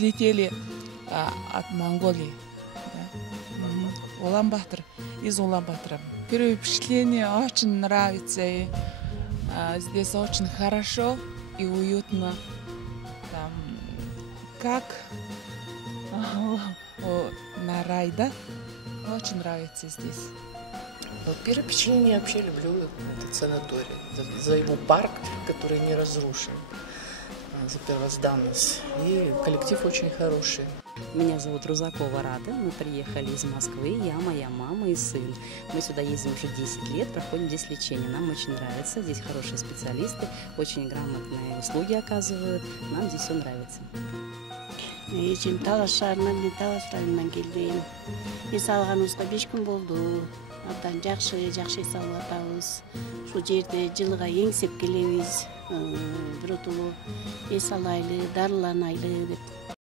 прилетели от Монголии. Улан-Батор, из Улан-Батора. Первое впечатление очень нравится. И, здесь очень хорошо и уютно. Там, как на рай, да? Очень нравится здесь. Вот первое впечатление, я вообще люблю этот санаторий. За его парк, который не разрушен. За первозданность. И коллектив очень хороший. Меня зовут Рузакова Рада. Мы приехали из Москвы, я, моя мама и сын. Мы сюда ездим уже 10 лет, проходим здесь лечение. Нам очень нравится, здесь хорошие специалисты, очень грамотные услуги оказывают. Нам здесь все нравится. Эчим Талас шаарынан, мен Талас районунан келдим. Эс алганыбызга 5 күн болду. Абдан жакшы эс алып атабыз. Ушул жерде жылыга эңсеп келебиз. Биротоло эс алайлы, дарыланайлы деп.